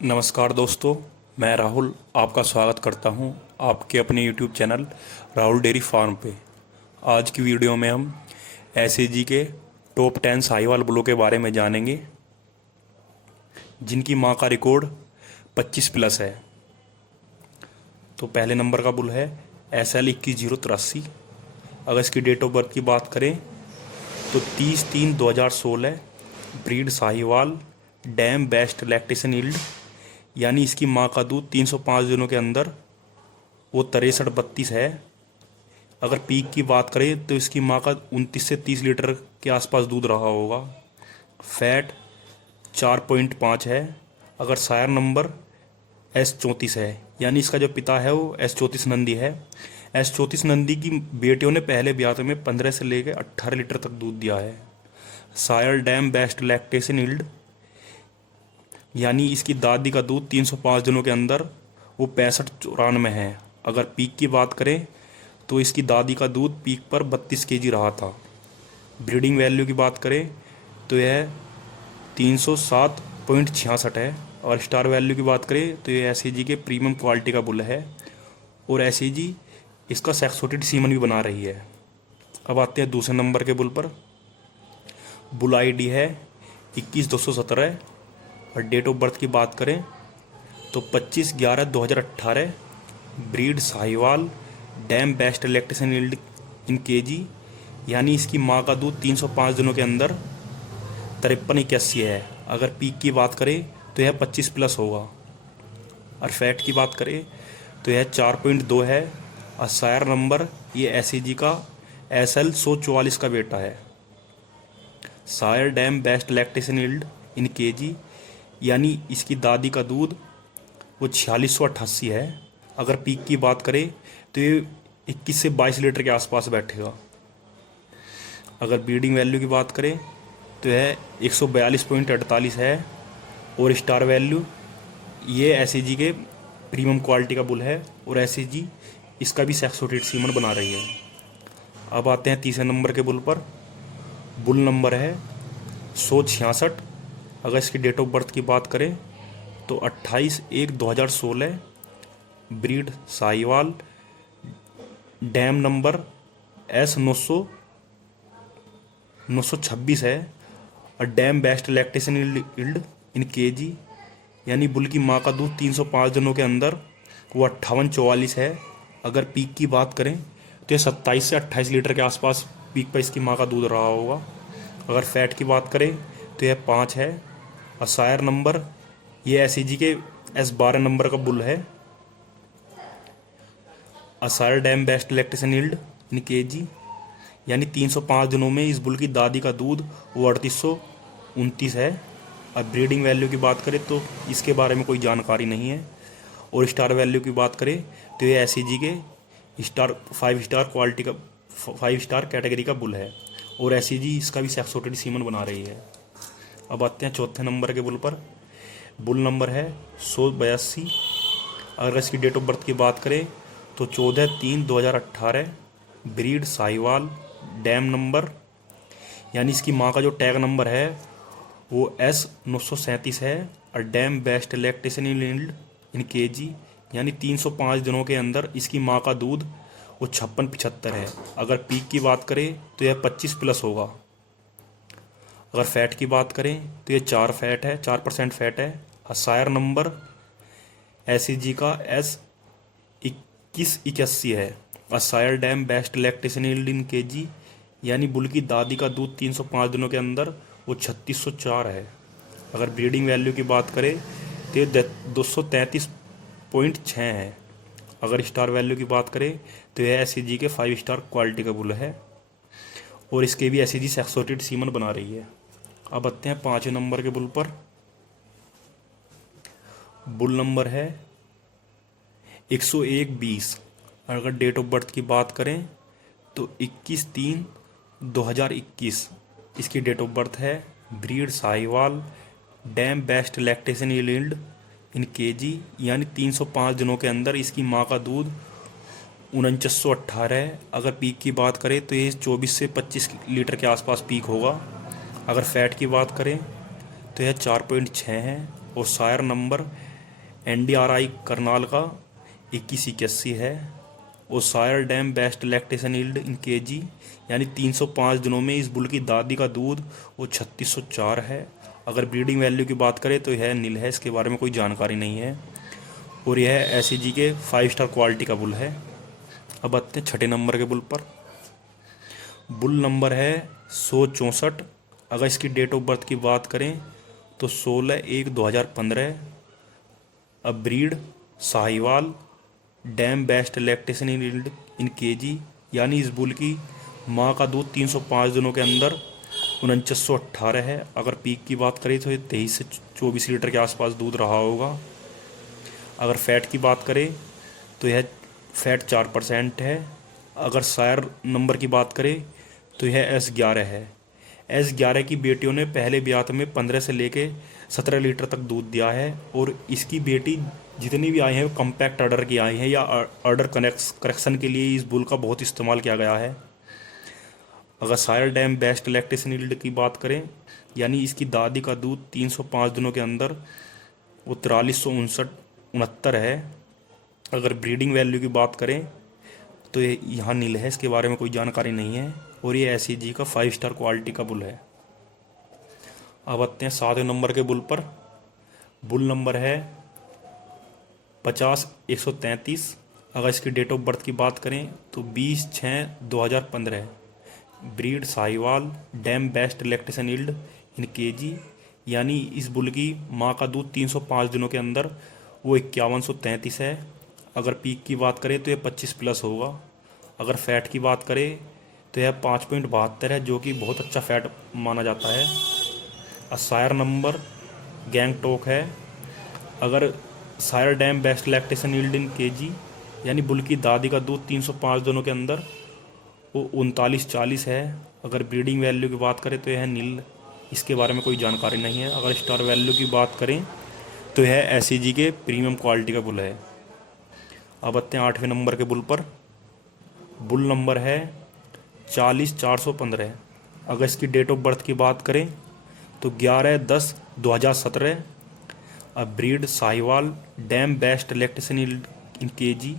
नमस्कार दोस्तों, मैं राहुल आपका स्वागत करता हूं आपके अपने YouTube channel Rahul dairy farm पे। आज की वीडियो में हम एसएजी के टॉप 10 साहिवाल बुलों के बारे में जानेंगे जिनकी मां का रिकॉर्ड 25 प्लस है। तो पहले नंबर का बुल है SL 21083। अगर इसकी डेट ऑफ बर्थ की बात करें तो 30/3/2016, breed Sahiwal, dam best lactation yield, यानी इसकी माँ का दूध 305 दिनों के अंदर वो 63-32 है। अगर पीक की बात करें तो इसकी माँ का 29 से 30 लीटर के आसपास दूध रहा होगा। फैट 4.5 है। अगर सायर नंबर S34 है, यानी इसका जो पिता है वो S34 नंदी है। S34 नंदी की बेटियों ने पहले ब्याह में 15 से लेकर 18 लीटर तक दूध दिया है। Sire dam best lactation yield, यानी इसकी दादी का दूध 305 दिनों के अंदर वो 65-94 है। अगर पीक की बात करें तो इसकी दादी का दूध पीक पर 32 केजी रहा था। ब्रीडिंग वैल्यू की बात करें तो यह 307.66 है। और स्टार वैल्यू की बात करें तो ये एसएजी के प्रीमियम क्वालिटी का बुल है और एसएजी इसका सेक्सोटेड सीमन भी बना रही है। अब आते हैं दूसरे नंबर के बुल पर। बुल आईडी है 21217 और डेट ऑफ बर्थ की बात करें तो 25/11/2018, breed Sahiwal, dam best lactation yield in KG, यानी इसकी माँ का दूध 305 दिनों के अंदर 5381 है। अगर पीक की बात करें तो यह 25 प्लस होगा। और फैट की बात करें तो यह 4.2 है। और सायर नंबर ये एसएजी का SL 144 का बेटा है। Sire dam best lactation yield in KG, यानी इसकी दादी का दूध वो 4688 है। अगर पीक की बात करें तो ये 21 से 22 लीटर के आसपास बैठेगा। अगर ब्रीडिंग वैल्यू की बात करें तो यह 142.48 है। और स्टार वैल्यू ये एसएजी के प्रीमियम क्वालिटी का बुल है और एसएजी इसका भी सेक्सोटेड सीमन बना रही है। अब आते हैं तीसरे नंबर के बुल पर। बुल नंबर है 166। अगर इसकी डेट ऑफ बर्थ की बात करें तो 28/1/2016, breed Sahiwal, dam number S 926 है। और dam best lactation yield in KG, यानी बुल की माँ का दूध 305 दिनों के अंदर वो 5844 है। अगर पीक की बात करें तो ये 27 से 28 लीटर के आसपास पीक पर इसकी माँ का दूध रहा होगा। अगर फैट की बात करें तो यह 5 है। और सायर नंबर ये एसएजी के S12 नंबर का बुल है। A sire dam best lactation yield in KG, यानी 305 दिनों में इस बुल की दादी का दूध वो 3829 है। और ब्रीडिंग वैल्यू की बात करें तो इसके बारे में कोई जानकारी नहीं है। और स्टार वैल्यू की बात करें तो ये एसएजी के 5 स्टार क्वालिटी का 5 स्टार कैटेगरी का बुल है और एसएजी इसका भी सेक्सोटेड सीमन बना रही है। अब आते हैं चौथे नंबर के बुल पर। बुल नंबर है 182। अगर इसकी डेट ऑफ बर्थ की बात करें तो 14/3/2018, ब्रीड साहिवाल, डैम नंबर, यानी इसकी माँ का जो टैग नंबर है वो S 937 है। और dam best lactation yield in KG, यानी 305 दिनों के अंदर इसकी माँ का दूध वो 5675 है। अगर पीक की बात करें तो यह 25 प्लस होगा। अगर फैट की बात करें तो ये 4% फैट है। और सायर नंबर एसएजी का S 2181 है। और sire dam best lactation yield in KG, यानी बुल की दादी का दूध 305 दिनों के अंदर वो 3604 है। अगर ब्रीडिंग वैल्यू की बात करें तो ये 233.6 है। अगर स्टार वैल्यू की बात करें तो यह एसएजी के 5 स्टार क्वालिटी का बुल है और इसके भी एसएजी सेक्सोटेड सीमन बना रही है। अब आते हैं 5 नंबर के बुल पर। बुल नंबर है 10120। अगर डेट ऑफ बर्थ की बात करें तो 21/3/2021 इसकी डेट ऑफ बर्थ है। Breed Sahiwal, dam best lactation yield in KG, यानी 305 दिनों के अंदर इसकी माँ का दूध 4918 है। अगर पीक की बात करें तो ये 24 से 25 लीटर के आसपास पीक होगा। अगर फैट की बात करें तो यह 4.6 है। और सायर नंबर NDRI करनाल का 2181 है। और sire dam best lactation yield in KG यानी 305 दिनों में इस बुल की दादी का दूध वो 3604 है। अगर ब्रीडिंग वैल्यू की बात करें तो यह नील है, इसके बारे में कोई जानकारी नहीं है। और यह SAG के 5 स्टार क्वालिटी का बुल है। अब आते हैं छठे नंबर के बुल पर। बुल नंबर है 164। अगर इसकी डेट ऑफ बर्थ की बात करें तो 16/1/2015। अब breed Sahiwal, dam best lactation yield in KG यानी इस बुल की माँ का दूध 305 दिनों के अंदर 4918 है। अगर पीक की बात करें तो ये 23 से 24 लीटर के आसपास दूध रहा होगा। अगर फैट की बात करें तो यह फैट 4% है। अगर सायर नंबर की बात करें तो यह S11 है। S11 की बेटियों ने पहले ब्यात में 15 से लेके 17 लीटर तक दूध दिया है। और इसकी बेटी जितनी भी आई हैं वो कम्पैक्ट ऑर्डर की आई हैं या ऑर्डर करेक्शन के लिए इस बुल का बहुत इस्तेमाल किया गया है। अगर sire dam best lactation yield की बात करें यानी इसकी दादी का दूध 305 दिनों के अंदर वो 4369 है। अगर ब्रीडिंग वैल्यू की बात करें तो ये यहाँ नील है, इसके बारे में कोई जानकारी नहीं है। और ये SAG का 5 स्टार क्वालिटी का बुल है। अब आते हैं 7वें नंबर के बुल पर। बुल नंबर है 50-133। अगर इसकी डेट ऑफ बर्थ की बात करें तो 20/6/2015। Breed Sahiwal, dam best lactation yield in KG यानी इस बुल की माँ का दूध 305 दिनों के अंदर वो 5133 है। अगर पीक की बात करें तो यह 25+ होगा। अगर फैट की बात करें तो यह 5.72 है, जो कि बहुत अच्छा फैट माना जाता है। सायर नंबर गैंगटॉक है। अगर sire dam best lactation yield in KG यानी बुल की दादी का दूध 305 दिनों के अंदर वो 3940 है। अगर ब्रीडिंग वैल्यू की बात करें तो यह नील, इसके बारे में कोई जानकारी नहीं है। अगर स्टार वैल्यू की बात करें तो यह SAG के प्रीमियम क्वालिटी का बुल है। अब आते हैं 8वें नंबर के बुल पर। बुल नंबर है 40-415। अगर इसकी डेट ऑफ बर्थ की बात करें तो 11/10/2017। अब breed Sahiwal, dam best lactation yield in KG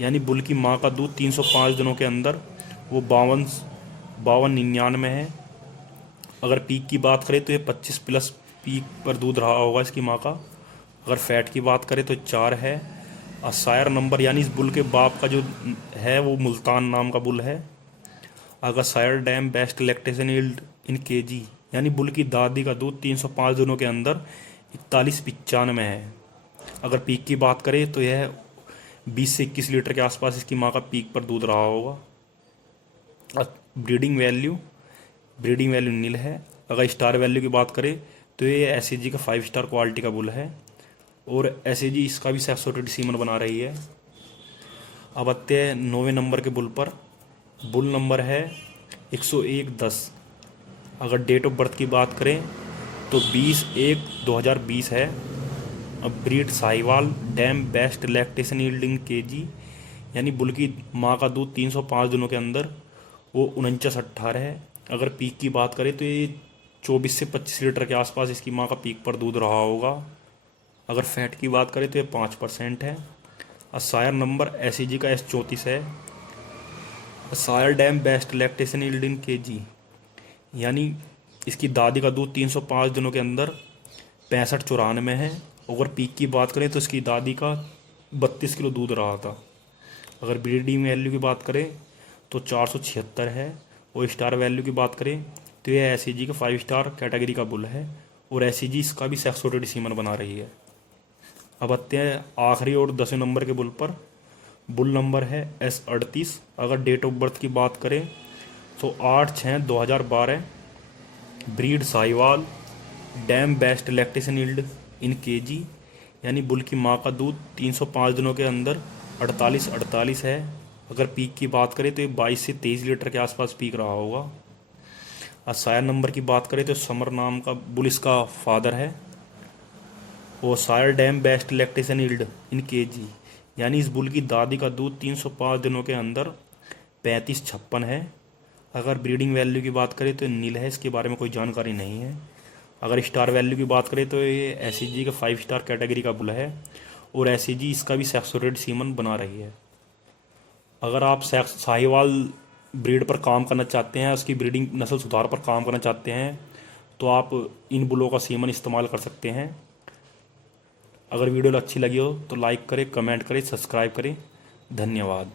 यानी बुल की माँ का दूध 305 दिनों के अंदर वो 52-99 है। अगर पीक की बात करें तो ये 25+ पीक पर दूध रहा होगा इसकी माँ का। अगर फैट की बात करें तो 4 है। और सायर नंबर यानी इस बुल के बाप का जो है वो मुल्तान नाम का बुल है। अगर sire dam best lactation yield in KG यानी बुल की दादी का दूध 305 दिनों के अंदर 4195 है। अगर पीक की बात करें तो यह 20 से 21 लीटर के आसपास इसकी माँ का पीक पर दूध रहा होगा। ब्रीडिंग वैल्यू नील है। अगर स्टार वैल्यू की बात करें तो ये SAG का 5 स्टार क्वालिटी का बुल है। और SAG इसका भी सैक्सोटेड सीमन बना रही है। अब आते हैं 9वें नंबर के बुल पर। बुल नंबर है 101-10। अगर डेट ऑफ बर्थ की बात करें तो 20/1/2020 है। अब breed Sahiwal, dam best lactation yielding KG यानी बुल की माँ का दूध 305 दिनों के अंदर वो 4918 है। अगर पीक की बात करें तो ये 24 से 25 लीटर के आसपास इसकी माँ का पीक पर दूध रहा होगा। अगर फैट की बात करें तो ये 5% है। और सायर नंबर SAG का S34 है। Sire dam best lactation yield in KG यानी इसकी दादी का दूध 305 दिनों के अंदर 65-94 है। अगर पीक की बात करें तो इसकी दादी का 32 किलो दूध रहा था। अगर ब्रीडिंग वैल्यू की बात करें तो 476 है। और स्टार वैल्यू की बात करें तो यह SAG का 5 स्टार कैटेगरी का बुल है। और SAG इसका भी सैक्सोटेड सीमन बना रही है। अब आते हैं आखिरी और 10वें नंबर के बुल पर। बुल नंबर है S38। अगर डेट ऑफ बर्थ की बात करें तो 8/6/2012। Breed Sahiwal, dam best lactation yield in KG यानी बुल की माँ का दूध 305 दिनों के अंदर 48-48 है। अगर पीक की बात करें तो ये 22 से 23 लीटर के आसपास पीक रहा होगा। और सायर नंबर की बात करें तो समर नाम का बुल इसका फादर है। और sire dam best lactation yield in KG यानी इस बुल की दादी का दूध 305 दिनों के अंदर 35-56 है। अगर ब्रीडिंग वैल्यू की बात करें तो नील है, इसके बारे में कोई जानकारी नहीं है। अगर स्टार वैल्यू की बात करें तो ये SAG का 5 स्टार कैटेगरी का बुल है। और एसएजी इसका भी सैक्सोटेड सीमन बना रही है। अगर आप साहिवाल ब्रीड पर काम करना चाहते हैं, उसकी ब्रीडिंग नस्ल सुधार पर काम करना चाहते हैं, तो आप इन बुलों का सीमन इस्तेमाल कर सकते हैं। अगर वीडियो अच्छी लगी हो तो लाइक करें, कमेंट करें, सब्सक्राइब करें। धन्यवाद।